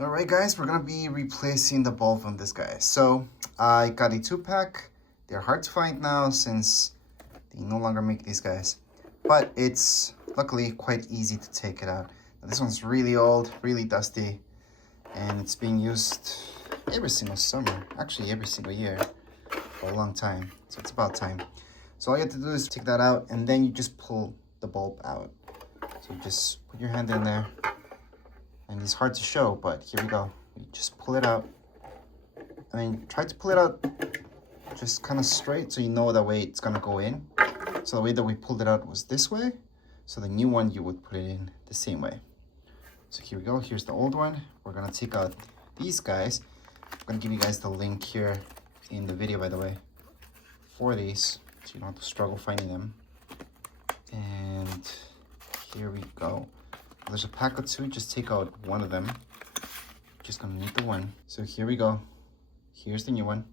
Alright guys, we're gonna be replacing the bulb on this guy. So I got a 2-pack. They're hard to find now since they no longer make these guys. But it's luckily quite easy to take it out. Now, this one's really old, really dusty, and it's being used every single summer, actually every single year for a long time. So it's about time. So all you have to do is take that out and then you just pull the bulb out. So you just put your hand in there. And it's hard to show, but here we go. You just pull it out. I mean, try to pull it out just kind of straight so you know that way it's gonna go in. So the way that we pulled it out was this way. So the new one, you would put it in the same way. So here we go, here's the old one. We're gonna take out these guys. I'm gonna give you guys the link here in the video, by the way, for these, so you don't have to struggle finding them. And here we go. There's a pack of 2, just take out one of them. Just gonna need the one. So here we go. Here's the new one.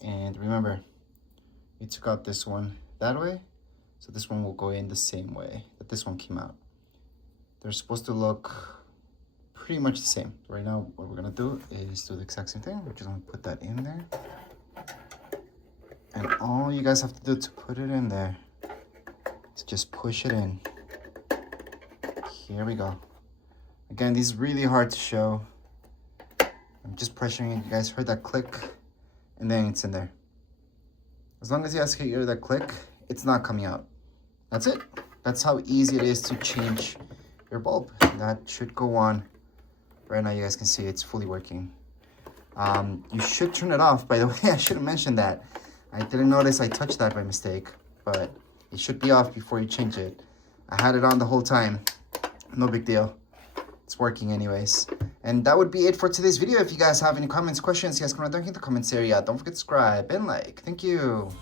And remember, we took out this one that way. So this one will go in the same way that this one came out. They're supposed to look pretty much the same. Right now, what we're gonna do is do the exact same thing. We're just gonna put that in there. And all you guys have to do to put it in there is just push it in. Here we go. Again, this is really hard to show. I'm just pressuring it. You guys heard that click, and then it's in there. As long as you guys hear that click, it's not coming out. That's it. That's how easy it is to change your bulb. That should go on. Right now, you guys can see it's fully working. You should turn it off. By the way, I should have mentioned that. I didn't notice I touched that by mistake, but it should be off before you change it. I had it on the whole time. No big deal. It's working anyways. And that would be it for today's video. If you guys have any comments, questions, you guys can write down in the comments area. Don't forget to subscribe and like. Thank you.